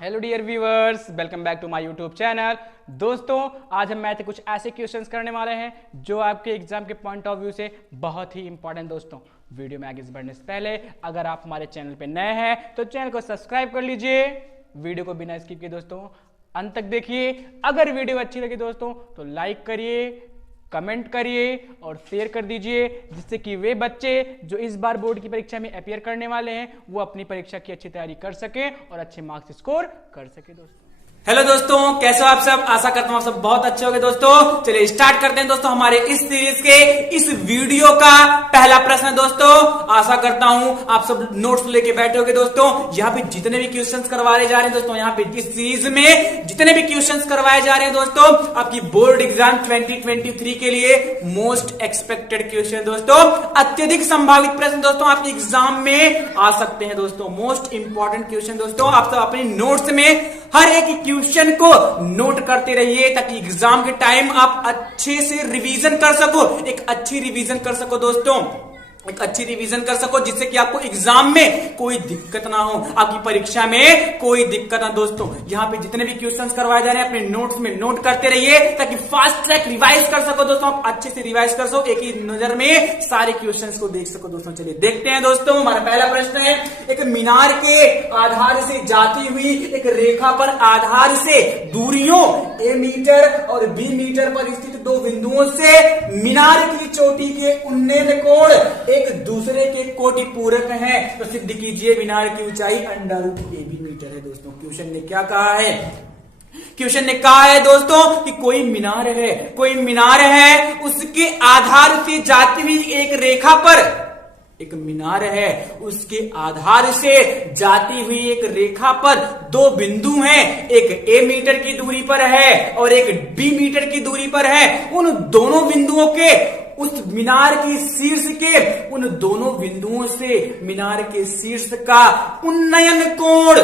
Hello dear viewers, welcome back to my YouTube channel. दोस्तों, आज हम मैथ के कुछ ऐसे क्वेश्चंस करने वाले हैं जो आपके एग्जाम के पॉइंट ऑफ व्यू से बहुत ही इंपॉर्टेंट। दोस्तों, वीडियो में आगे बढ़ने से पहले अगर आप हमारे चैनल पे नए हैं तो चैनल को सब्सक्राइब कर लीजिए। वीडियो को बिना स्किप किए दोस्तों अंत तक देखिए। अगर वीडियो अच्छी लगी दोस्तों तो लाइक करिए, कमेंट करिए और शेयर कर दीजिए, जिससे कि वे बच्चे जो इस बार बोर्ड की परीक्षा में अपीयर करने वाले हैं वो अपनी परीक्षा की अच्छी तैयारी कर सके और अच्छे मार्क्स स्कोर कर सके। दोस्तों, हेलो दोस्तों, कैसे हो आप सब। आशा करता हूँ आप सब बहुत अच्छे होंगे। दोस्तों चलिए स्टार्ट करते हैं दोस्तों हमारे इस सीरीज के इस वीडियो का पहला प्रश्न। दोस्तों आशा करता हूँ आप सब नोट्स लेके बैठे होंगे। दोस्तों यहाँ पे जितने भी क्वेश्चंस करवाए जा रहे हैं दोस्तों, यहाँ पे इस सीरीज में जितने भी क्वेश्चंस करवाए जा रहे हैं दोस्तों, आपकी बोर्ड एग्जाम 2023 के लिए मोस्ट एक्सपेक्टेड क्वेश्चन दोस्तों, अत्यधिक संभावित प्रश्न दोस्तों आपके एग्जाम में आ सकते हैं। दोस्तों मोस्ट इंपॉर्टेंट क्वेश्चन दोस्तों, आप सब अपने नोट्स में हर एक क्वेश्चन को नोट करते रहिए ताकि एग्जाम के टाइम आप अच्छे से रिवीजन कर सको, एक अच्छी रिवीजन कर सको दोस्तों, एक अच्छी रिवीजन कर सको, जिससे कि आपको एग्जाम में कोई दिक्कत ना हो, आपकी परीक्षा में कोई दिक्कत ना। दोस्तों यहाँ पे जितने भी क्वेश्चंस करवाए जा रहे हैं अपने नोट्स में नोट करते रहिए ताकि फास्ट ट्रैक रिवाइज कर सको दोस्तों, आप अच्छे से रिवाइज कर सको, एक ही नजर में सारे क्वेश्चंस को देख सको। दोस्तों चलिए देखते हैं। दोस्तों हमारा पहला प्रश्न है, एक मीनार के आधार से जाती हुई एक रेखा पर आधार से दूरियों ए मीटर और बी मीटर पर स्थित दो बिंदुओं से मीनार की चोटी के उन्नयन कोण एक दूसरे के कोटि पूरक हैं, तो सिद्ध कीजिए मीनार की ऊंचाई √AB मीटर है। दोस्तों क्वेश्चन ने क्या कहा है, क्वेश्चन ने कहा है दोस्तों कि कोई मीनार है, कोई मीनार है, उसके आधार से जाती हुई एक रेखा पर, एक मीनार है उसके आधार से जाती हुई एक रेखा पर दो बिंदु हैं, एक A मीटर की दूरी पर है और एक B मीटर की दूरी पर है। उन दोनों बिंदुओं के, उस मीनार की शीर्ष के, उन दोनों बिंदुओं से मीनार के शीर्ष का उन्नयन कोण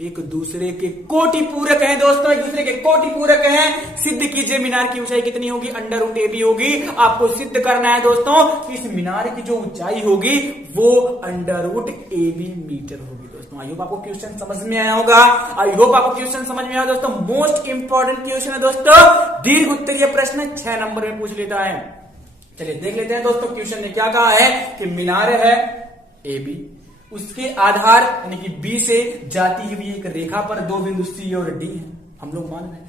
एक दूसरे के कोटि पूरक है। दोस्तों एक दूसरे के कोटि पूरक है, सिद्ध कीजिए मीनार की ऊंचाई कितनी होगी, √AB होगी। आपको सिद्ध करना है दोस्तों कि इस मीनार की जो ऊंचाई होगी वो √AB मीटर होगी। दोस्तों आई होप आपको क्वेश्चन समझ में आया होगा, आई होप आपको क्वेश्चन समझ में आया। दोस्तों मोस्ट इंपॉर्टेंट क्वेश्चन है दोस्तों, दीर्घ उत्तरीय प्रश्न 6 नंबर में पूछ लेता है। चलिए देख लेते हैं दोस्तों क्वेश्चन ने क्या कहा है कि मीनार है AB, उसके आधार यानी कि B से जाती हुई एक रेखा पर दो बिंदु C और D हैं। हम लोग मान रहे हैं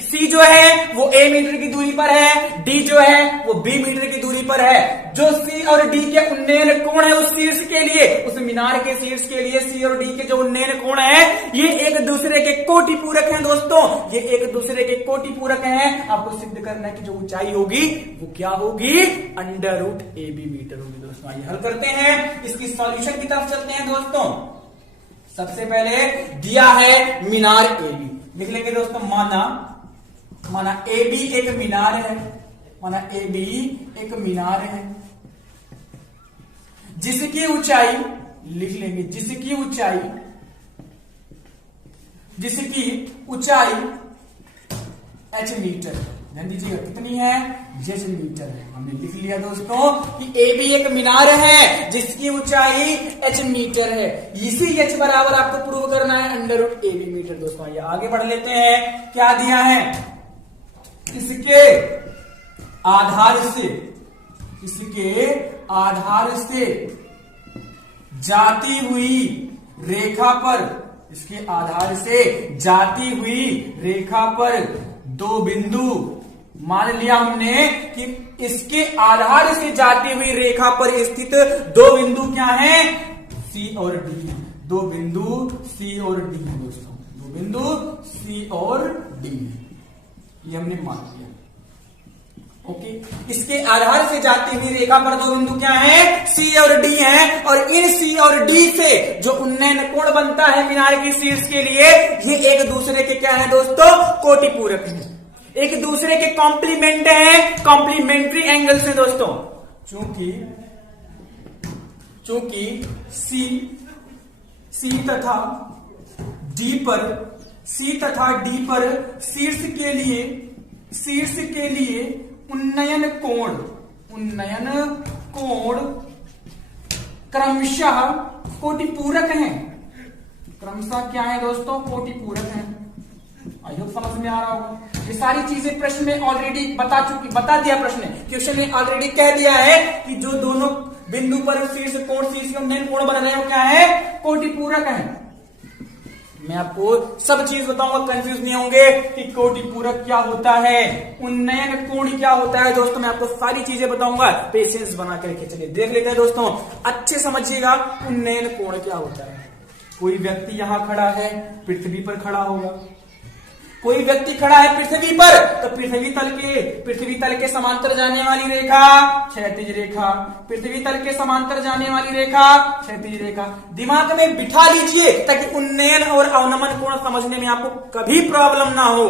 C जो है वो A मीटर की दूरी पर है, D जो है वो B मीटर की दूरी पर है। जो C और D के उन्नयन कोण है उस शीर्ष के लिए, उस मीनार के शीर्ष के लिए C और D के जो उन्नयन कोण है ये एक दूसरे के कोटि पूरक हैं। दोस्तों ये एक दूसरे के कोटि पूरक हैं। आपको सिद्ध करना है कि जो ऊंचाई होगी वो क्या होगी, √AB मीटर होगी। दोस्तों आइए हल करते हैं, इसकी सॉल्यूशन की तरफ चलते हैं। दोस्तों सबसे पहले दिया है मीनार AB, लिख लेंगे दोस्तों माना AB एक मीनार है, माना AB एक मीनार है जिसकी ऊंचाई, लिख लेंगे जिसकी ऊंचाई h मीटर, ध्यान दीजिएगा कितनी है, h मीटर है। हमने लिख लिया दोस्तों कि AB एक मीनार है जिसकी ऊंचाई h मीटर है, इसी h बराबर आपको प्रूव करना है √AB मीटर। दोस्तों आइए आगे बढ़ लेते हैं, क्या दिया है, इसके आधार से जाती हुई रेखा पर, इसके आधार से जाती हुई रेखा पर दो बिंदु, मान लिया हमने कि इसके आधार से जाती हुई रेखा पर स्थित दो बिंदु क्या हैं, C और D हैं। दो बिंदु C और D हैं दोस्तों, दो बिंदु C और D हैं, ये हमने मान लिया। ओके, इसके आधार से जाती हुई रेखा पर दो बिंदु क्या हैं, C और D हैं, और इन C और D से जो उन्नयन कोण बनता है मीनार की शीर्ष के लिए, ये एक दूसरे के क्या है दोस्तों, कोटि पूरक है, एक दूसरे के कॉम्प्लीमेंट हैं, कॉम्प्लीमेंट्री एंगल से। दोस्तों चूंकि C तथा D पर शीर्ष के लिए उन्नयन कोण क्रमशः कोटि पूरक हैं, क्रमशः क्या है दोस्तों, कोटि पूरक है। आई होप समझ में आ रहा होगा। ये सारी चीजें प्रश्न में ऑलरेडी बता दिया, प्रश्न क्वेश्चन ने ऑलरेडी कह दिया है कि जो दोनों बिंदु पर शीर्ष कोण शीर्ष के उन्नयन कोण बन रहे हैं वो क्या है, कोटि पूरक है। मैं आपको सब चीज बताऊंगा, कंफ्यूज नहीं होंगे कि कोटि पूरक क्या होता है, उन्नयन कोण क्या होता है। दोस्तों मैं आपको सारी चीजें बताऊंगा, पेशेंस बना के रखिए। चलिए देख लेते हैं दोस्तों, अच्छे समझिएगा उन्नयन कोण क्या होता है। कोई व्यक्ति यहां खड़ा है, पृथ्वी पर खड़ा होगा। कोई व्यक्ति खड़ा है पृथ्वी पर, तो पृथ्वी तल के समांतर जाने वाली रेखा क्षैतिज रेखा, पृथ्वी तल के समांतर जाने वाली रेखा क्षैतिज रेखा दिमाग में बिठा लीजिए, ताकि उन्नयन और अवनमन कोण समझने में आपको कभी प्रॉब्लम ना हो।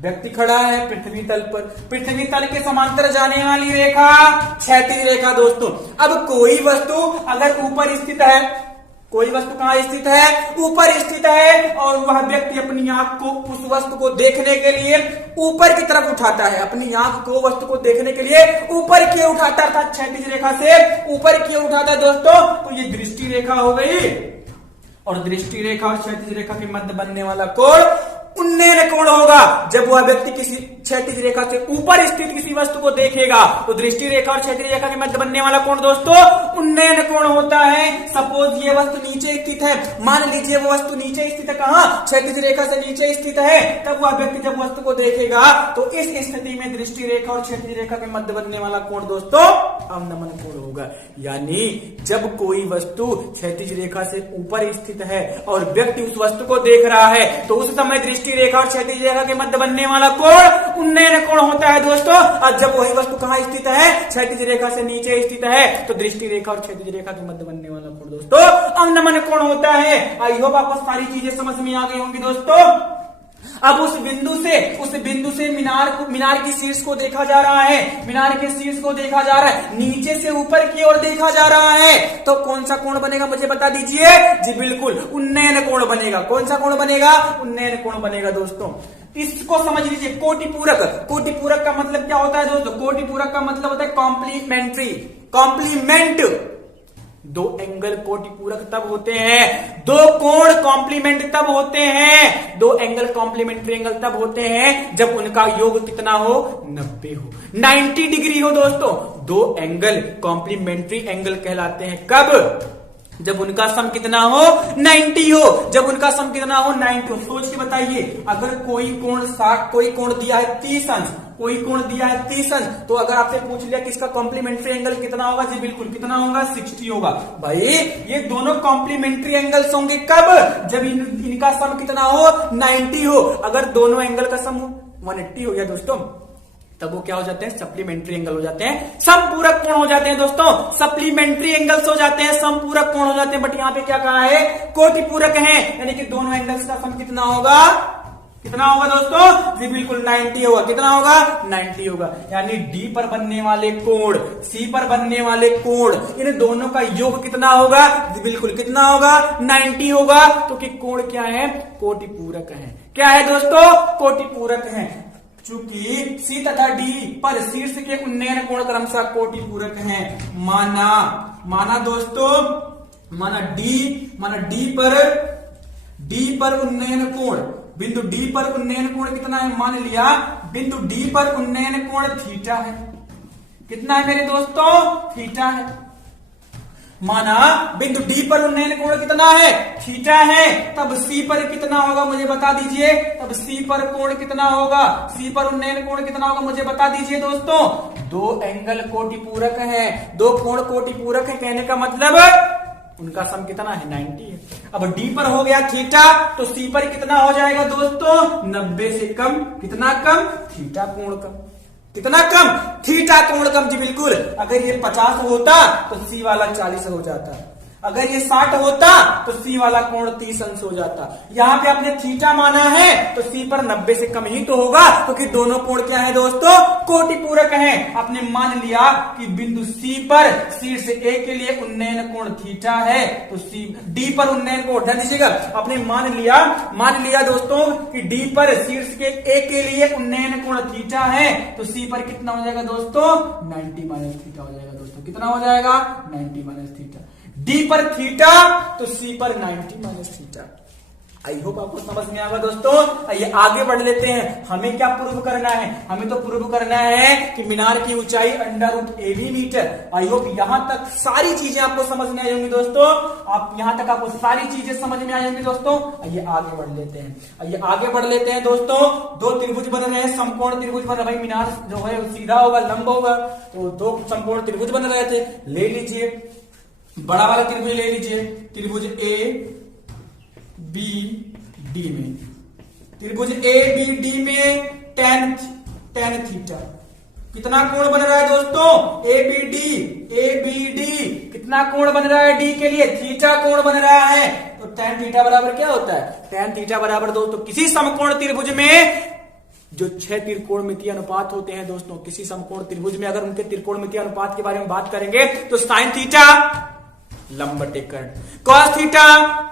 व्यक्ति खड़ा है पृथ्वी तल पर, पृथ्वी तल के समांतर जाने वाली रेखा क्षैतिज रेखा। दोस्तों अब कोई वस्तु अगर ऊपर स्थित है, कोई वस्तु कहां स्थित है, ऊपर स्थित है, और वह व्यक्ति अपनी आंख को उस वस्तु को देखने के लिए ऊपर की तरफ उठाता है, अपनी आंख को वस्तु को देखने के लिए ऊपर की ओर उठाता है, अर्थात क्षैतिज रेखा से ऊपर की ओर उठाता है। दोस्तों तो ये दृष्टि रेखा हो गई, और दृष्टि रेखा और क्षैतिज रेखा के मध्य बनने वाला कोण उन्नयन कोण होगा। जब वह व्यक्ति किसी क्षैतिज रेखा से ऊपर स्थित किसी वस्तु को देखेगा, तो दृष्टि रेखा और क्षैतिज रेखा के मध्य बनने वाला कोण दोस्तों उन्नयन कोण होता है। सपोज ये वस्तु नीचे स्थित है, मान लीजिए वो वस्तु नीचे स्थित है, कहां, क्षैतिज रेखा से नीचे स्थित है, तब वह व्यक्ति जब वस्तु को देखेगा तो इस स्थिति में दृष्टि रेखा और क्षैतिज रेखा के मध्य बनने वाला कोण दोस्तों अवनमन कोण होगा। यानी जब कोई वस्तु क्षैतिज रेखा से ऊपर स्थित है और व्यक्ति उस वस्तु को देख रहा है, तो उस समय दृष्टि रेखा और क्षैतिज रेखा के मध्य बनने वाला कोण उन्नयन कोण होता है। दोस्तों और जब वही वस्तु कहां स्थित है, क्षैतिज रेखा से नीचे स्थित है, तो दृष्टि रेखा और क्षैतिज रेखा के मध्य बनने वाला कोण दोस्तों अवनमन कोण होता है। आई होप आपको सारी चीजें समझ में आ गई होंगी दोस्तों। अब उस बिंदु से मीनार की शीर्ष को देखा जा रहा है, मीनार के शीर्ष को देखा जा रहा है, नीचे से ऊपर की ओर देखा जा रहा है, तो कौन सा कोण बनेगा मुझे बता दीजिए। जी बिल्कुल उन्नयन कोण बनेगा। कौन सा कोण बनेगा, उन्नयन कोण बनेगा। दोस्तों इसको समझ लीजिए, कोटि पूरक। कोटि पूरक का मतलब क्या होता है दोस्तों, कोटि पूरक का मतलब होता है कॉम्प्लीमेंट्री, कॉम्प्लीमेंट। दो एंगल कोटि पूरक तब होते हैं, दो कोण कॉम्प्लीमेंट तब होते हैं, दो एंगल कॉम्प्लीमेंट्री एंगल तब होते हैं जब उनका योग कितना हो, 90 हो, 90 डिग्री हो। दोस्तों दो एंगल कॉम्प्लीमेंट्री एंगल कहलाते हैं कब, जब उनका सम कितना हो, 90 हो। जब उनका सम कितना हो, 90 हो। सोच के बताइए, अगर कोई कोण दिया है 30 अंश, कोई कोण दिया है 30 अंश, तो अगर आपसे पूछ लिया कि इसका कॉम्प्लीमेंट्री एंगल कितना होगा, जी बिल्कुल कितना होगा, 60 होगा। भाई ये दोनों कॉम्प्लीमेंट्री एंगल्स होंगे कब, जब इनका सम कितना हो, 90 हो। अगर दोनों एंगल का सम 180 हो गया दोस्तों, तब वो क्या हो जाते हैं, सप्लीमेंट्री एंगल हो जाते हैं, समपूरक कोण हो जाते हैं। दोस्तों सप्लीमेंट्री एंगल्स हो जाते हैं, समपूरक कोण हो जाते हैं। बट यहाँ पे क्या कहा है, कोटि पूरक है, यानी कि दोनों एंगल्स का सम कितना होगा, कितना होगा दोस्तों, जी बिल्कुल 90 होगा। कितना होगा, 90 होगा। यानी डी पर बनने वाले कोण, सी पर बनने वाले कोण, इन दोनों का योग कितना होगा, जी बिल्कुल कितना होगा, 90 होगा। तो कि कोण क्या है, कोटि पूरक है। क्या है दोस्तों, कोटि पूरक है। चूंकि सी तथा डी पर शीर्ष के उन्नयन कोण क्रमशः कोटि पूरक हैं। माना दोस्तों, माना डी पर उन्नयन कोण, बिंदु डी पर उन्नयन कोण कितना है, मान लिया बिंदु डी पर उन्नयन कोण थीटा है। कितना है मेरे दोस्तों, थीटा है। माना बिंदु डी पर उन्नयन कोण कितना है, थीटा है। तब सी पर कितना होगा मुझे बता दीजिए, तब सी पर कोण कितना होगा, सी पर उन्नयन कोण कितना होगा मुझे बता दीजिए दोस्तों। दो एंगल कोटि पूरक हैं, दो कोण कोटि पूरक है, कहने का मतलब उनका सम कितना है, 90 है। अब डी पर हो गया थीटा, तो सी पर कितना हो जाएगा दोस्तों, 90 से कम। कितना कम, थीटा कोण कम। कितना कम, थीटा कोण कम। जी बिल्कुल, अगर ये 50 होता तो सी वाला 40 हो जाता, अगर ये 60 होता तो सी वाला कोण 30 अंश हो जाता। यहाँ पे आपने थीटा माना है तो सी पर 90 से कम ही तो होगा, क्योंकि दोनों कोण क्या है दोस्तों, कोटि पूरक हैं। आपने मान लिया कि बिंदु सी पर शीर्ष ए के लिए उन्नयन कोण थीटा है, तो सी डी पर उन्नयन कोण, ध्यान दीजिएगा, आपने मान लिया दोस्तों कि डी पर शीर्ष के ए के लिए उन्नयन कोण थीटा है, तो सी पर कितना हो जाएगा दोस्तों, 90 माइनस थीटा हो जाएगा। दोस्तों कितना हो जाएगा, 90 माइनस थीटा। डी पर थीटा तो सी पर 90 माइनस थीटा। आई होप आपको समझ में आएगा दोस्तों। आइए आगे बढ़ लेते हैं। हमें क्या प्रूव करना है? हमें तो प्रूव करना है कि मीनार की ऊंचाई √AB मीटर। आई होप यहां तक सारी चीजें आपको समझ में आई होंगी दोस्तों। आप यहां तक आपको सारी चीजें समझ में आई होंगी दोस्तों। आइए आगे बढ़ लेते हैं। आइए आगे बढ़ लेते हैं दोस्तों। दो त्रिभुज बन रहे हैं, समकोण त्रिभुज बन रहा है। भाई मीनार जो है सीधा होगा, लंब होगा, तो दो समकोण त्रिभुज बन रहे थे। ले लीजिए बड़ा वाला त्रिभुज, ले लीजिए त्रिभुज ए बी डी में, त्रिभुज ए बी डी में tan थीटा कितना कोण बन रहा है दोस्तों? ए बी डी कितना कोण बन रहा है? डी के लिए थीटा कोण बन रहा है। तो tan थीटा बराबर क्या होता है? tan थीटा बराबर दोस्तों किसी समकोण त्रिभुज में जो 6 त्रिकोणमितीय अनुपात होते हैं दोस्तों, किसी समकोण त्रिभुज में अगर उनके त्रिकोणमितीय अनुपात के बारे में बात करेंगे तो साइन थीटा लंब बटे कर्ण, कॉस थीटा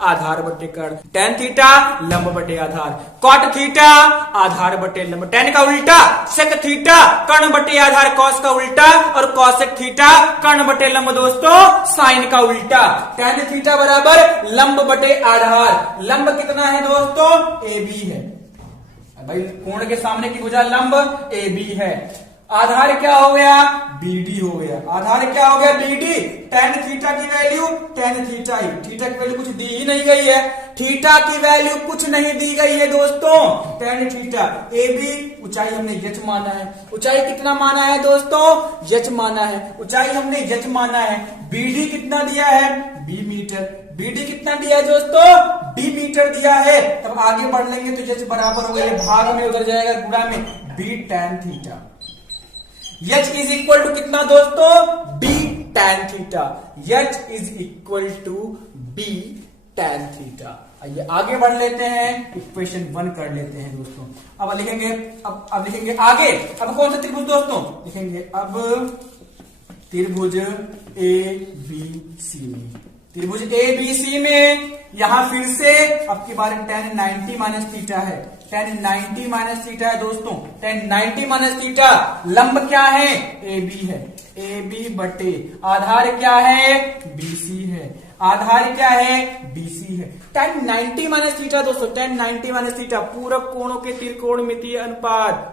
आधार बटे कर्ण, टेन थीटा लंब बटे आधार, कॉट थीटा आधार बटे लंब, टेन का उल्टा सेक थीटा कर्ण बटे आधार, कॉस का उल्टा और कॉसेक थीटा कर्ण बटे लंब दोस्तों साइन का उल्टा। टेन थीटा बराबर लंब बटे आधार। लंब कितना है दोस्तों? ए बी है। भाई कोण के सामने की भुजा लंब ए बी है। आधार क्या हो गया? BD हो गया। आधार क्या हो गया? BD। tan थीटा की वैल्यू tan थीटा ही, थीटा की वैल्यू कुछ दी ही नहीं गई है, थीटा की वैल्यू कुछ नहीं दी गई है दोस्तों। tan थीटा AB ऊंचाई हमने h माना है। ऊंचाई कितना माना है दोस्तों? h माना है। ऊंचाई हमने h माना है। BD कितना दिया है? B metre. BD कितना दिया है दोस्तों? B मीटर दिया है। तब आगे बढ़ लेंगे तो h बराबर हो गया, भाग में उधर जाएगा गुणा में B tan theta. H is equal to कितना दोस्तों? B tan theta. H is equal to B tan theta. आइए आगे बढ़ लेते हैं, इक्वेशन 1 कर लेते हैं दोस्तों। अब लिखेंगे अब लिखेंगे आगे। अब कौन सा त्रिभुज दोस्तों? लिखेंगे अब त्रिभुज ABC में, त्रिभुज ABC में यहां फिर से अब की बार tan 90 माइनस थीटा है। tan 90 माइनस थीटा है दोस्तों। tan 90 माइनस थीटा लंब क्या है? AB है। AB बटे आधार क्या है? BC है। आधार क्या है? BC है। tan 90 माइनस थीटा दोस्तों, tan 90 माइनस थीटा पूरक कोणों के त्रिकोणमितीय अनुपात।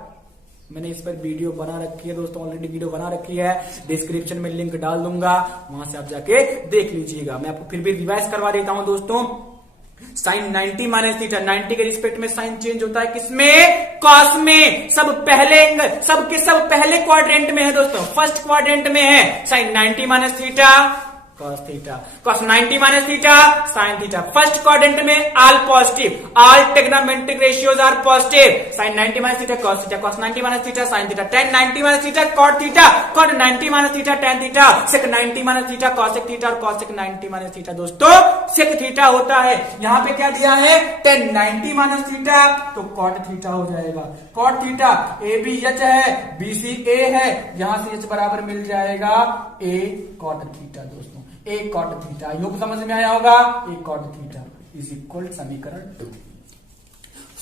मैंने इस पर वीडियो बना रखी है दोस्तों, ऑलरेडी वीडियो बना रखी है, डिस्क्रिप्शन में लिंक डाल दूंगा, वहां से आप जाके देख लीजिएगा। मैं आपको फिर भी रिवाइज करवा देता हूं दोस्तों। साइन 90 माइनस थीटा, 90 के रिस्पेक्ट में साइन चेंज होता है किसमें? कॉस में। सब पहले एंगल, सब पहले क्वाड्रेंट में है दोस्तों, फर्स्ट क्वाड्रेंट में है। Sine 90 minus theta cos theta, cos 90 minus theta sine theta. First quadrant में all positive, all trigonometric ratios are positive. Sine 90 minus theta cos theta, cos 90 minus theta sine theta, tan 90 minus theta cot theta, cot 90 minus theta tan theta, sec 90 minus theta cosec theta और cosec 90 minus theta दोस्तों sec theta होता है। यहां पे क्या दिया है? tan 90 minus theta तो कॉट थीटा हो जाएगा। कॉट थीटा AB H है, BC A है, यहां से H बराबर मिल जाएगा A कॉट थीटा दोस्तों, A कॉट थीटा। योग समझ में आया होगा? A cot theta is equal समीकरण 2।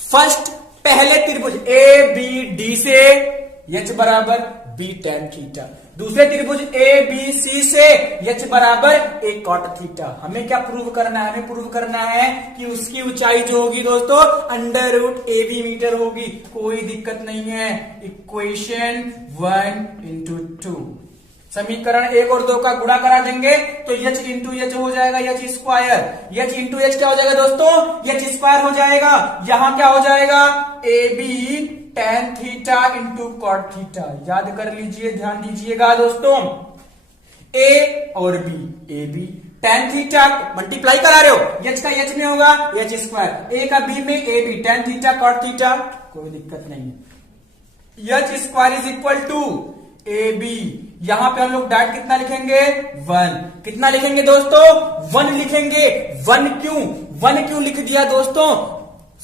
फर्स्ट पहले त्रिभुज ABD से H बराबर B tan थीटा, दूसरे त्रिभुज ABC से H बराबर A कॉट थीटा। हमें क्या प्रूव करना है? हमें प्रूव करना है कि उसकी ऊंचाई जो होगी दोस्तों √AB मीटर होगी। कोई दिक्कत नहीं है। इक्वेशन 1/2 समीकरण 1 और 2 का गुणा करा देंगे तो H इंटू H हो जाएगा H square. H into H क्या हो जाएगा दोस्तों? H स्क्वायर हो जाएगा। यहां क्या हो जाएगा? AB tan theta into cot theta. याद कर लीजिए, ध्यान दीजिएगा दोस्तों। A और B, AB tan theta multiply करा रहे हो, H का H में होगा H स्क्वायर, A का B में AB tan theta cot theta, कोई दिक्कत नहीं है। H square is equal to AB। यहां पे हम लोग डायरेक्ट कितना लिखेंगे? 1। कितना लिखेंगे दोस्तों? 1 लिखेंगे। 1 क्यों लिख दिया दोस्तों?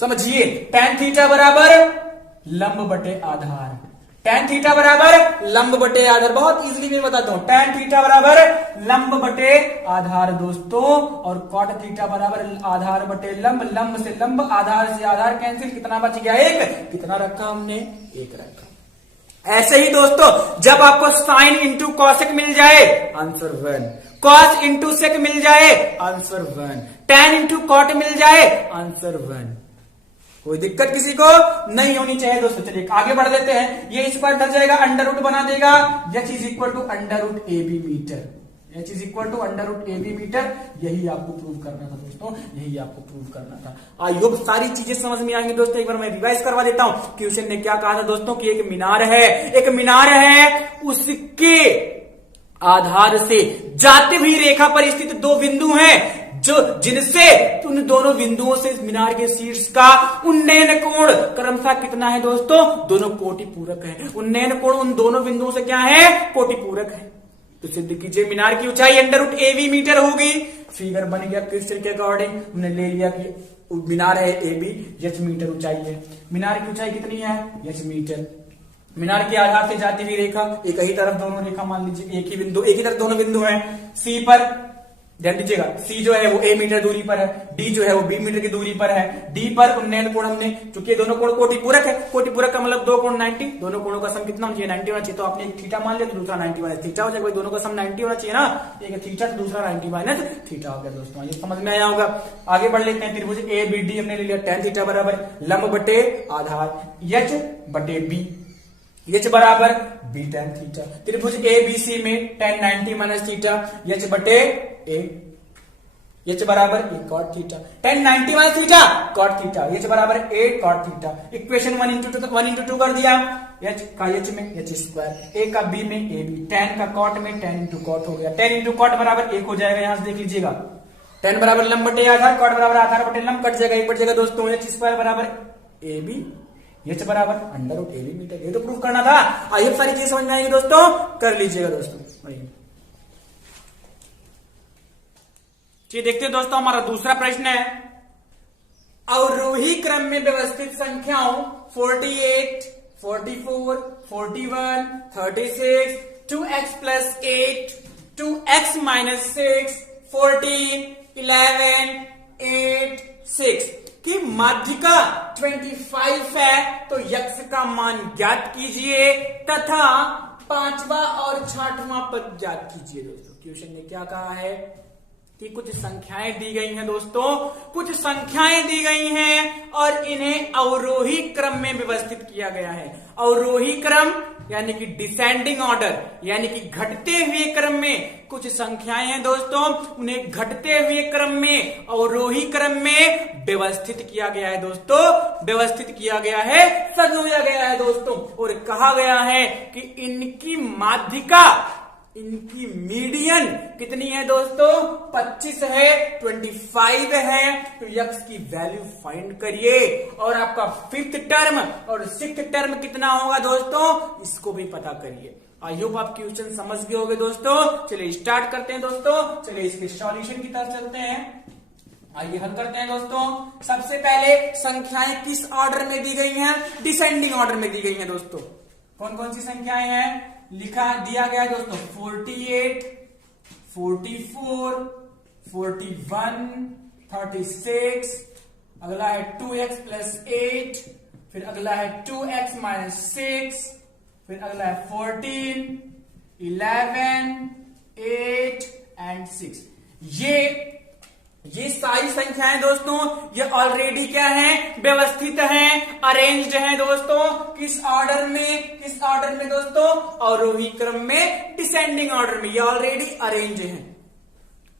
समझिए, tan थीटा बराबर लंब बटे आधार, tan थीटा बराबर लंब बटे आधार। बहुत इजीली मैं बताता हूं, tan थीटा बराबर लंब बटे आधार दोस्तों, और cot थीटा बराबर आधार बटे लंब, लंब से लंब, आधार से आधार कैंसिल, कितना बच गया? 1। कितना रखा हमने? 1 रखा। ऐसे ही दोस्तों जब आपको साइन इंटू कॉसेक मिल जाए आंसर 1, कॉस इंटू सेक मिल जाए, आंसर 1। tan इंटू कॉट मिल जाए, आंसर 1। कोई दिक्कत किसी को नहीं होनी चाहिए दोस्तों। चलिए आगे बढ़ लेते हैं। ये इस पर ढल जाएगा, अंडर रूट बना देगा, h is equal to under root A B meter, h is equal to under root A B meter. यही आपको प्रूव करना था दोस्तों, यही आपको प्रूव करना था। आई होप सारी चीजें समझ में आएंगी दोस्तों। एक बार मैं रिवाइज करवा देता हूं। क्वेश्चन ने क्या कहा था दोस्तों कि एक मीनार है, एक मीनार है, उसके आधार से जाती हुई रेखा पर स्थित दो बिंदु हैं, जो जिनसे उन दोनों बिंदुओं से मीनार के शीर्ष का उन्नयन कोण क्रमशः कितना है दोस्तों, दोनों कोटि पूरक है। उन्नयन कोण उन दोनों बिंदुओं से क्या है, कोटि पूरक है। तो सिद्ध कीजिए मीनार की ऊंचाई under root A B meter होगी। फिगर बन गया क्वेश्चन के अकॉर्डिंग। हमने ले लिया कि मीनार है ए बी, h मीटर ऊंचाई है। मीनार की ऊंचाई कितनी है, h मीटर। मीनार के आधार से जाती हुई रेखा, एक ही तरफ दोनों रेखा मान लीजिए, एक ही बिंदु, एक ही तरफ दोनों बिंदु हैं। सी पर ध्यान दीजिएगा, सी जो है वो a मीटर दूरी पर है, d जो है वो b मीटर की दूरी पर है। d पर उन्नयन कोण हमने, चूंकि दोनों कोण कोटि पूरक है, कोटि पूरक का मतलब दो कोण 90, दोनों कोणों का सम कितना होना चाहिए, 90 होना चाहिए। तो आपने एक थीटा मान लिया तो दूसरा 90 माइनस थीटा हो जाएगा। भाई दोनों का सम 90 होना चाहिए ना, एक थीटा तो दूसरा 90 माइनस थीटा हो गया दोस्तों। ये समझ में आया होगा। आगे बढ़ लेते हैं। त्रिभुज ए बी डी हमने ले लिया, tan थीटा बराबर लंब बटे आधार h बटे b, h बराबर b tan थीटा। त्रिभुज ए बी सी में tan 90 माइनस थीटा, h बटे a, h बराबर a cot theta. tan 90 minus theta cot theta, h बराबर a cot theta. Equation 1 into 2 कर दिया, h का h में h स्क्वायर, a का b में a b, tan का cot में tan इंटू cot हो गया। tan इंटू cot बराबर 1 हो जाएगा, यहां से देख लीजिएगा। tan बराबर लंब बटे आधार, cot बराबर आधार बटे लंब, कट जाएगा, 1 बच जाएगा दोस्तों। h स्क्वायर बराबर a b, h बराबर under root A B meter. ये तो प्रूफ करना था। आइए सारी चीजें समझ में आएंगी दोस्तों, कर लीजिएगा दोस्तों। चलिए देखते हैं दोस्तों, हमारा दूसरा प्रश्न है, अवरोही क्रम में व्यवस्थित संख्याओं 48, 44, 41, 36, 2x प्लस 8, 2x माइनस 6, 14, 11, 8, 6 की माध्यिका 25 है, तो यक्ष का मान ज्ञात कीजिए तथा पांचवा और छठवां पद ज्ञात कीजिए। दोस्तों क्वेश्चन ने क्या कहा है कि कुछ संख्याएं दी गई हैं दोस्तों, कुछ संख्याएं दी गई हैं और इन्हें अवरोही क्रम में व्यवस्थित किया गया है। अवरोही क्रम यानी कि डिसेंडिंग ऑर्डर, यानी कि घटते हुए क्रम में कुछ संख्याएं हैं दोस्तों, उन्हें घटते हुए क्रम में, अवरोही क्रम में व्यवस्थित किया गया है दोस्तों, व्यवस्थित किया गया है, संजोया गया है दोस्तों। और कहा गया है कि इनकी माध्यिका, इनकी मीडियन कितनी है दोस्तों, 25 है, 25 है। तो यक्ष की वैल्यू फाइंड करिए। और आपका फिफ्थ टर्म और सिक्स्थ टर्म कितना होगा दोस्तों, इसको भी पता करिए। आई होप आप क्वेश्चन समझ गए होंगे दोस्तों। चलिए स्टार्ट करते हैं दोस्तों। चलिए इसके सॉल्यूशन की तरफ चलते हैं। आइए हल करते हैं दोस्तों। सबसे पहले संख्याएं किस ऑर्डर में दी गई हैं, डिसेंडिंग ऑर्डर में दी गई हैं दोस्तों। कौन कौन सी संख्याएं हैं, लिखा दिया गया है दोस्तों 48, 44, 41, 36, अगला है 2x प्लस 8, फिर अगला है 2x माइनस 6, फिर अगला है 14, 11, 8 एंड 6। ये सारी संख्याएं दोस्तों, ये ऑलरेडी क्या है, व्यवस्थित हैं, अरेंज्ड हैं दोस्तों। किस ऑर्डर में दोस्तों, अवरोही क्रम में, डिसेंडिंग ऑर्डर में, ये ऑलरेडी अरेंज हैं।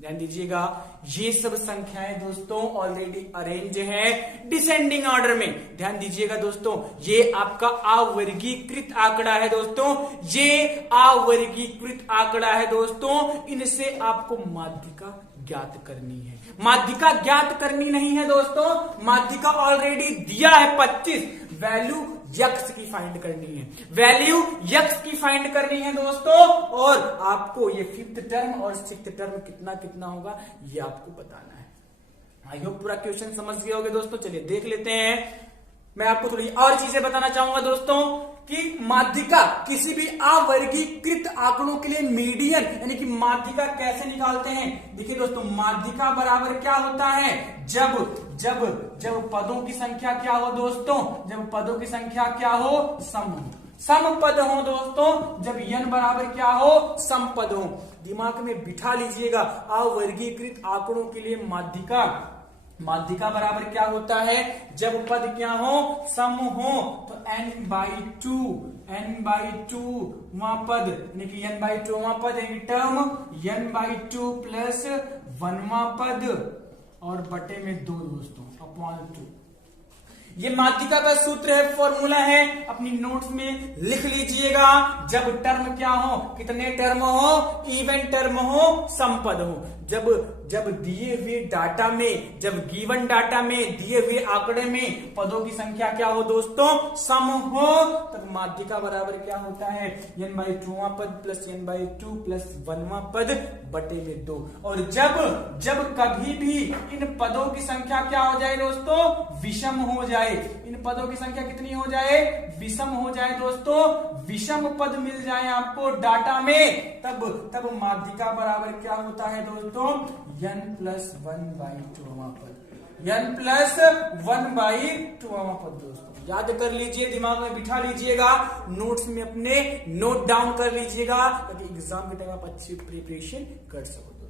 ध्यान दीजिएगा, ये सब संख्याएं दोस्तों ऑलरेडी अरेंज हैं डिसेंडिंग ऑर्डर में। ध्यान दीजिएगा दोस्तों, ये आपका अवर्गीकृत आंकड़ा है दोस्तों, ये अवर्गीकृत आंकड़ा है दोस्तों। इनसे आपको माध्यिका ज्ञात करनी है। माध्यिका ज्ञात करनी नहीं है दोस्तों, माध्यिका ऑलरेडी दिया है 25, वैल्यू यक्ष की फाइंड करनी है, वैल्यू यक्ष की फाइंड करनी है दोस्तों। और आपको ये फिफ्थ टर्म और सिक्स्थ टर्म कितना कितना होगा ये आपको बताना है। आई होप पूरा क्वेश्चन समझ गए होंगे दोस्तों। चलिए देख लेते हैं। मैं आपको थोड़ी और चीजें बताना चाहूंगा दोस्तों कि माध्यिका किसी भी अवर्गीकृत आंकड़ों के लिए मीडियन यानी कि माध्यिका कैसे निकालते हैं। देखिए दोस्तों, माध्यिका बराबर क्या होता है, जब पदों की संख्या क्या हो दोस्तों, जब पदों की संख्या क्या हो, सम हो। समपद हो दोस्तों, जब n बराबर क्या हो, समपद हो। दिमाग में बिठा लीजिएगा, अवर्गीकृत आंकड़ों के लिए माध्यिका, माध्यिका बराबर क्या होता है, जब पद क्या हो, सम हो, तो n/2, n/2 वहां पद, यानी कि n/2 वहां पद, यानी टर्म n/2 प्लस 1वां पद और बटे में 2 दोस्तों, अपॉन 2। ये माध्यिका का सूत्र है, फॉर्मूला है, अपनी नोट्स में लिख लीजिएगा। जब टर्म क्या हो, कितने टर्म हो, इवन टर्म हो, समपद हो। जब दिए हुए डाटा में, जब गिवन डाटा में, दिए हुए आंकड़े में पदों की संख्या क्या हो दोस्तों, सम हो, तब माध्यिका बराबर क्या होता है, n/2वां पद प्लस n/2 प्लस 1वां पद बटे में 2। और जब कभी भी इन पदों की संख्या क्या हो जाए दोस्तों, विषम हो जाए, इन पदों की संख्या कितनी हो जाए, विषम हो जाए दोस्तों, विषम पद मिल जाए आपको डाटा में, तब माध्यिका बराबर क्या होता है दोस्तों, n प्लस 1/2वां पद, n प्लस 1/2वां पद दोस्तों। याद कर लीजिए, दिमाग में बिठा लीजिएगा, नोट्स में अपने नोट डाउन कर लीजिएगा, ताकि एग्जाम के टाइम आप अच्छी प्रिपरेशन कर सको दोस्तों।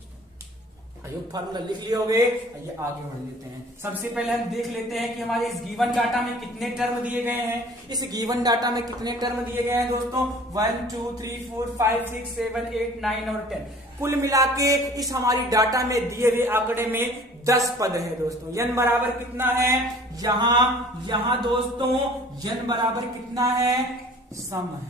आयोग फार्मूला लिख लिए होंगे, आइए आगे बढ़ लेते हैं। सबसे पहले हम देख लेते हैं कि हमारे इस गिवन डाटा में कितने टर्म दिए गए हैं। इस गिवन डाटा में कितने टर्म दिए गए हैं दोस्तों, 1 2 3 4 5 6 7 8 9 और 10। कुल मिला के इस हमारी डाटा में दिए हुए आंकड़े में 10 पद है दोस्तों। n बराबर कितना है, यहां दोस्तों n बराबर कितना है, सम है।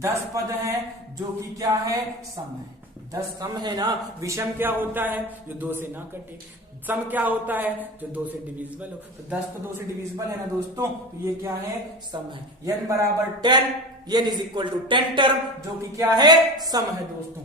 10 पद है जो कि क्या है, सम है। 10 सम है ना, विषम क्या होता है, जो 2 से ना कटे। सम क्या होता है, जो 2 से डिविजिबल हो। तो 10 तो 2 से डिविजिबल है ना दोस्तों, तो ये क्या है, सम है। n बराबर 10, n is equal to 10 term, जो कि क्या है, सम है दोस्तों।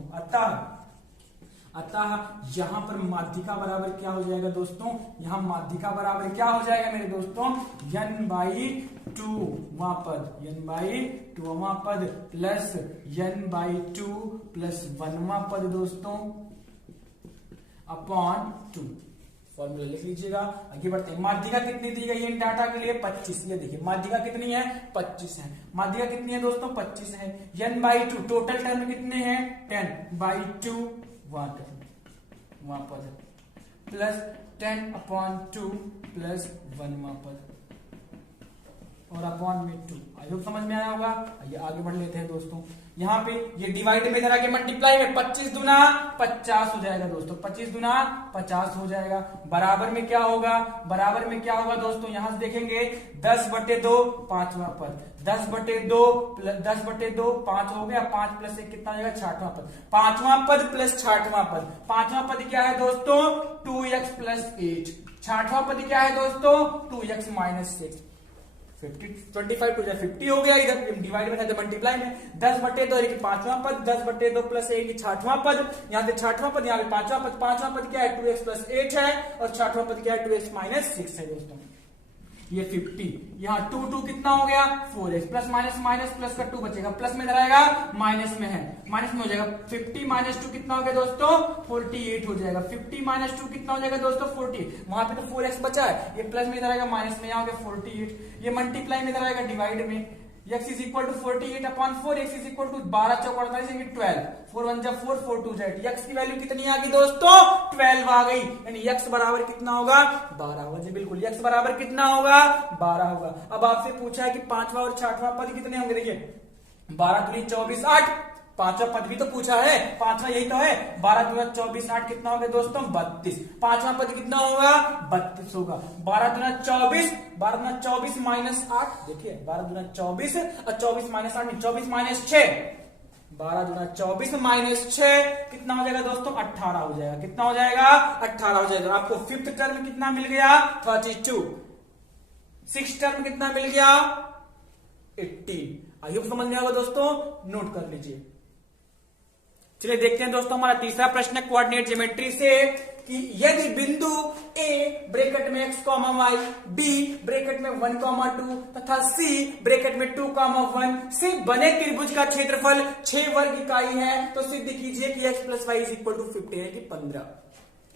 अतः यहां पर माध्यिका बराबर क्या हो जाएगा दोस्तों, यहां माध्यिका बराबर क्या हो जाएगा मेरे दोस्तों, n/2वां पद, n/2वां पद प्लस n/2 प्लस 1वां पद दोस्तों, अपॉन 2। फॉर्मूला लिख लीजिएगा, आगे बढ़ते हैं। माध्यिका कितनी दी गई है इन डाटा के लिए, 25। ये देखिए माध्यिका कितनी है, 25 है। माध्यिका कितनी है दोस्तों, 25 है। n/2 टोटल टर्म कितने हैं, 10/2 वहां पद प्लस 10/2 प्लस 1वां पद और अपॉन में 2। आई होप समझ में आया होगा। आइए आगे बढ़ लेते हैं दोस्तों। यहाँ पे ये डिवाइड में इधर आके मल्टीप्लाई में 25 दूना 50 हो जाएगा दोस्तों, 25 दूना 50 हो जाएगा। बराबर में क्या होगा, बराबर में क्या होगा दोस्तों, यहां से देखेंगे 10/2 5वां पद, 10/2 5 हो गया, 5 प्लस 1 कितना हो जाएगा, 6वां पद। 5वां पद प्लस 6वां पद, 5वां पद क्या है दोस्तों, 2x प्लस 8। 6वां पद क्या है दोस्तों, 2x माइनस 6। 25 टू 50 हो गया, इधर डिवाइड में था तो मल्टीप्लाई में 10/2 यानी कि 5वां पद, 10/2 प्लस 1 6वां पद, यहाँ से 6वां पद, यहाँ पे 5वां पद। 5वां पद क्या है, 2x प्लस 8 है और 6वां पद क्या है, 2x माइनस 6 है दोस्तों। ये 50, यहाँ 2 कितना हो गया, 4x plus minus minus plus का 2 बचेगा, प्लस में रहेगा, माइनस में है, माइनस में हो जाएगा। 50 माइनस 2 कितना हो गया दोस्तों, 48 हो जाएगा। 50 माइनस 2 कितना हो जाएगा दोस्तों, 48। वहां पे तो 4x बचा है, ये प्लस में इधर आएगा, माइनस में यहाँ हो गया 48। ये मल्टीप्लाई में इधर आएगा डिवाइड में, x is equal to 48/4, x is equal to 12 चौक 48 12, 4 1 4 4 2 z। x की वैल्यू कितनी आ गई दोस्तों, 12 आ गई, यानी x बराबर कितना होगा, 12 होगा जी, बिल्कुल x बराबर कितना होगा, 12 होगा। अब आपसे पूछा है कि 5वां और 6वां पद कितने होंगे, देखिए 12 दूनी 24 8, 5वां पद भी तो पूछा है, 5वां यही तो है, 12 दूना 24 8 कितना होगा दोस्तों, 32। 5वां पद कितना होगा, 32 होगा। 12 दूना 24 माइनस 8, देखिए 12 दूना 24 और 24 माइनस 8 में 24 माइनस 6, 12 दूना 24 माइनस 6 कितना हो जाएगा दोस्तों, 18 हो जाएगा। कितना हो जाएगा, 18 हो जाएगा। आपको 5th टर्म कितना मिल गया, 32। 6th टर्म कितना मिल गया, 18। आई होप समझ में आएगा दोस्तों, नोट कर लीजिए। चलिए देखते हैं दोस्तों, हमारा तीसरा प्रश्न कोऑर्डिनेट ज्योमेट्री से कि यदि बिंदु A ब्रैकेट में x, y, B ब्रैकेट में 1, 2 तथा C ब्रैकेट में 2, 1 से बने त्रिभुज का क्षेत्रफल 6 वर्ग इकाई है, तो सिद्ध कीजिए कि x plus y is equal to 50 है कि 15।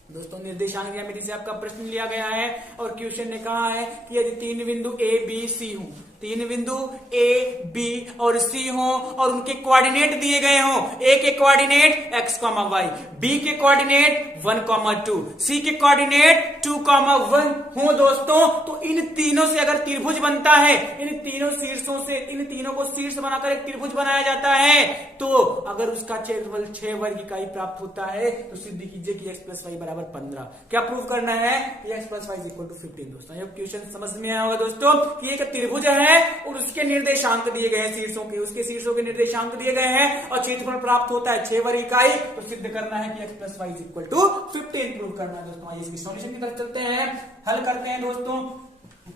दोस्तों निर्देशांक ज्यामिति से आपका प्रश्न लिया गया है और क्वेश्चन ने कहा है कि यदि तीन बिंदु ए बी सी हो, तीन बिंदु ए बी और सी हो और उनके कोऑर्डिनेट दिए गए हो, ए के कोऑर्डिनेट x, y, बी के कोऑर्डिनेट 1, 2, सी के कोऑर्डिनेट 2, 1 हो दोस्तों, तो इन तीनों से अगर त्रिभुज बनता है, इन तीनों शीर्षों से इन तीनों को शीर्ष बनाकर एक त्रिभुज बनाया जाता है, तो अगर उसका क्षेत्रफल 6 वर्ग इकाई प्राप्त होता है तो सिद्ध कीजिए कि x + y = 15। क्या प्रूव करना है? x + y = 15। दोस्तों ये क्वेश्चन समझ में आया होगा दोस्तों कि एक त्रिभुज है और उसके निर्देशांक दिए गए हैं शीर्षों के, उसके शीर्षों के निर्देशांक दिए गए हैं और क्षेत्रफल प्राप्त होता है 6 वर्ग इकाई, तो सिद्ध करना है कि x + y = 15 प्रूव करना है दोस्तों। आइए इसकी सॉल्यूशन की तरफ चलते हैं, हल करते हैं दोस्तों।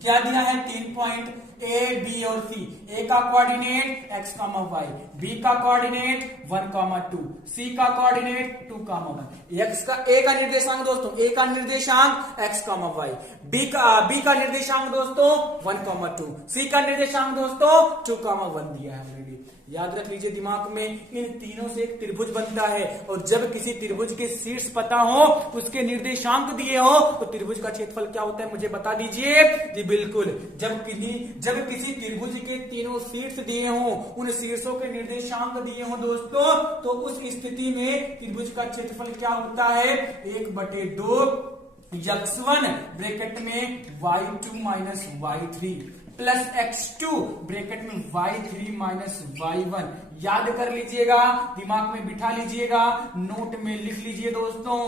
क्या दिया है? 3 पॉइंट ए बी और सी, ए का कोऑर्डिनेट x, y, बी का कोऑर्डिनेट 1, 2, सी का कोऑर्डिनेट 2, 1, x का ए का निर्देशांक दोस्तों, ए का निर्देशांक x, y, बी का निर्देशांक दोस्तों 1, 2, सी का निर्देशांक दोस्तों 2, 1 दिया है ऑलरेडी। याद रख लीजिए दिमाग में, इन तीनों से एक त्रिभुज बनता है और जब किसी त्रिभुज के शीर्ष पता हो, उसके निर्देशांक दिए हो, तो त्रिभुज का क्षेत्रफल क्या होता है मुझे बता दीजिए। जी बिल्कुल, जब किसी त्रिभुज के तीनों शीर्ष दिए हो, उन शीर्षों के निर्देशांक दिए हो दोस्तों, तो उस स्थिति में त्रिभुज का क्षेत्रफल क्या होता है? 1/2 x1 ब्रैकेट में y2 minus y3 plus x2 bracket में y3 माइनस y1। याद कर लीजिएगा, दिमाग में बिठा लीजिएगा, नोट में लिख लीजिए दोस्तों,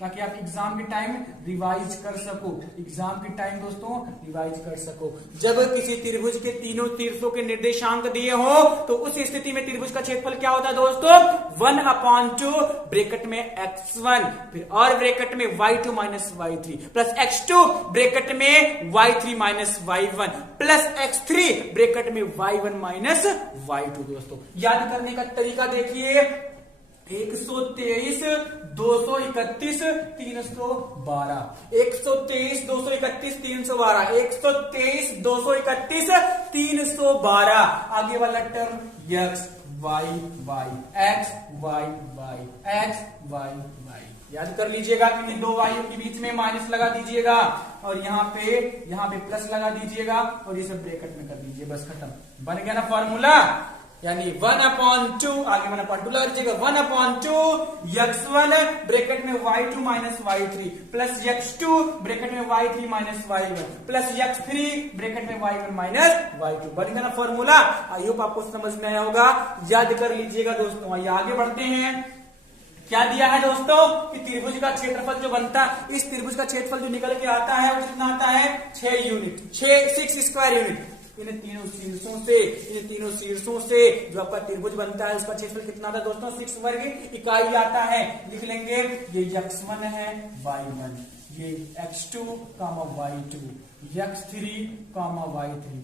ताकि आप एग्जाम के टाइम रिवाइज कर सको, एग्जाम के टाइम दोस्तों रिवाइज कर सको। जब किसी त्रिभुज के तीनों शीर्षों के निर्देशांक दिए हो, तो उस स्थिति में त्रिभुज का क्षेत्रफल क्या होता है दोस्तों? 1/2 ब्रैकेट में x1 फिर और ब्रैकेट में y2 minus y3 plus x2 bracket में y3 minus y1 plus x3 bracket में y1 माइनस y2। दोस्तों याद करने का तरीका देखिए, 123 231 312, 123 231 312, 123 231 312। आगे वाला term x y y, x y y, x y y। याद कर लीजिएगा कि दो वायु के बीच में माइनस लगा दीजिएगा और यहाँ पे प्लस लगा दीजिएगा और ये सब ब्रैकेट में कर दीजिए, बस खत्म, बन गया ना फॉर्मूला। यानी 1/2 आगे 1/2 लगा दीजिएगा, 1/2 x1 ब्रैकेट में y2 minus y3 plus x2 bracket में y3 minus y1 plus x3 bracket में y1 माइनस y2। बन गया ना फॉर्मूला। आई होप आपको समझ में आया होगा, याद कर लीजिएगा दोस्तों। आइए आगे बढ़ते हैं। क्या दिया है दोस्तों कि त्रिभुज का क्षेत्रफल जो बनता है, इस त्रिभुज का क्षेत्रफल जो निकल के आता है वो कितना आता है? 6 यूनिट, 6 स्क्वायर यूनिट। इन तीनों शीर्षों से जो आपका त्रिभुज बनता है उसका क्षेत्रफल कितना आता है दोस्तों? 6 वर्ग इकाई आता है। लिख लेंगे, ये x1 है, y1, ये x2, y2, x3, y3।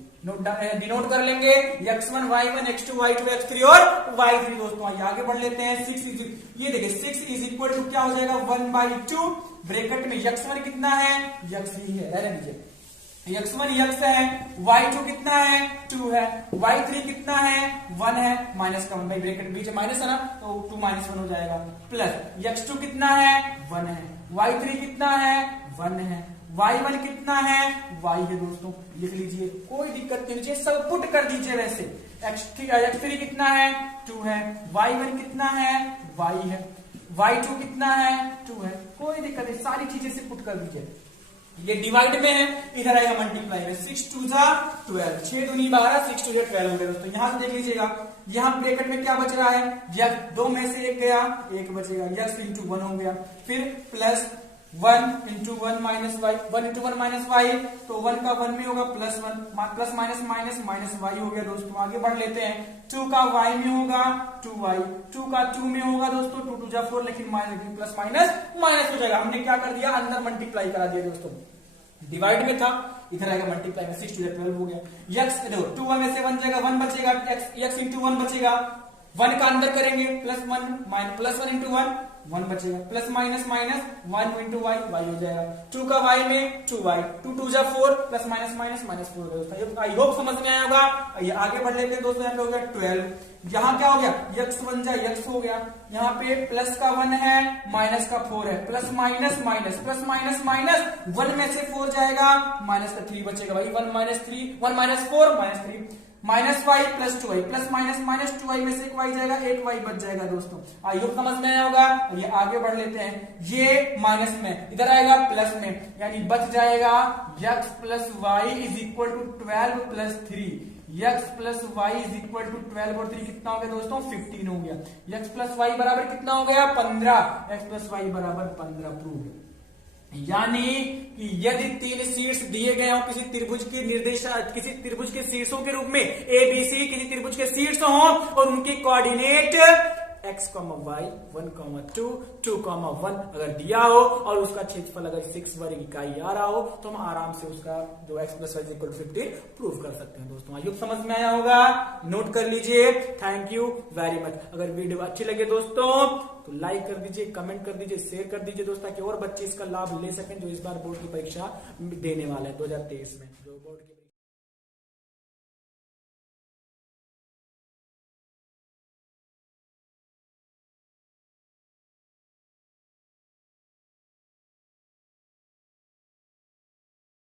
Denote कर लेंगे x1 y1 x2 y2 x3 और y3। दोस्तों आइए आगे बढ़ लेते हैं। 6 ये देखिए 6 इज इक्वल टू क्या हो जाएगा? 1/2 ब्रैकेट में x1 कितना है? x है, रहने दीजिए, x1 x है, y2 कितना है? 2 है, y3 कितना है? 1 है, माइनस का 1 भाई ब्रैकेट बीच माइनस है ना, तो 2 - 1 हो जाएगा, प्लस x2 कितना है? 1 है, y3 कितना है? 1 है, y1 कितना है? y है। दोस्तों लिख लीजिए, कोई दिक्कत नहीं चाहिए, सब पुट कर दीजिए। वैसे x3 कितना है? 2 है, y1 कितना है? y है, y2 कितना है? 2 है, कोई दिक्कत नहीं, सारी चीजें से पुट कर दीजिए। ये डिवाइड में है, इधर आएगा मल्टीप्लाई में, 6 2 12, 6 दूनी 12, 6 2 12 हो गया। दोस्तों यहां से देख लीजिएगा, यहां ब्रैकेट में क्या बच रहा है? x 2 में से 1 गया, 1 बचेगा, x × 1 हो गया, फिर plus 1 × 1 minus y, 1 × 1 minus y, तो 1 का 1 में होगा plus 1, plus minus minus minus y हो गया। दोस्तों आगे बढ़ लेते हैं, 2 का y में होगा 2y, 2 का 2 में होगा दोस्तों 2 2 4, लेकिन प्लस माइनस माइनस हो जाएगा। हमने क्या कर दिया? अंदर मल्टीप्लाई करा दिया दोस्तों, डिवाइड में था, इधर आएगा मल्टीप्लाई में, 6 2 12 हो गया। x देखो 2 में से 1 जाएगा, 1 बचेगा, x × 1 बचेगा, 1 का अंदर करेंगे प्लस 1 × 1 1 बचेगा, plus minus minus 1 into y, y हो जाएगा, 2 का वाई में 2y, 2 2 जा 4, प्लस माइनस माइनस माइनस 4 हो जाएगा। आई होप समझ में आया होगा। ये आगे बढ़ लेते हैं दोस्तों, यहाँ पे हो गया 12, यहाँ क्या हो गया, x बन जाए x हो गया, यहाँ पे प्लस का 1 है माइनस का 4 है, plus minus minus plus minus minus 1 में से 4 जाएगा, माइनस का 3 बचेगा भाई, 1 minus 3, 1 minus 4 minus 3, minus y plus 2y, plus minus minus 2y में से 1y जाएगा, 8y बच जाएगा दोस्तों। आई होप समझ में आया होगा। ये आगे बढ़ लेते हैं, ये माइनस में इधर आएगा प्लस में, यानी बच जाएगा x plus y is equal to 12 plus 3, x plus y is equal to 12 और 3 कितना हो गया दोस्तों, 15 हो गया। x प्लस वाई बराबर कितना हो गया, 15, x प्लस वाई बराबर 15 प्रूव। यानी कि यदि 3 शीर्ष दिए गए हों किसी त्रिभुज की किसी त्रिभुज के शीर्षों के रूप में ABC किसी त्रिभुज के शीर्ष हों और उनके कोऑर्डिनेट x, y, 1, 2, 2, 1 अगर दिया हो और उसका क्षेत्रफल अगर 6 वर्ग इकाई आ रहा हो तो हम आराम से उसका जो x plus y equal 15 prove कर सकते हैं दोस्तों। आई होप समझ में आया होगा, नोट कर लीजिए। Thank you very much. अगर वीडियो अच्छी लगे दोस्तों तो लाइक कर दीजिए, कमेंट कर दीजिए, शेयर कर दीजिए दोस्तों, ताकि और बच्चे इसका लाभ ले सकें जो इस बार बोर्ड की परीक्षा देने वाले हैं 2023 में, जो बोर्ड की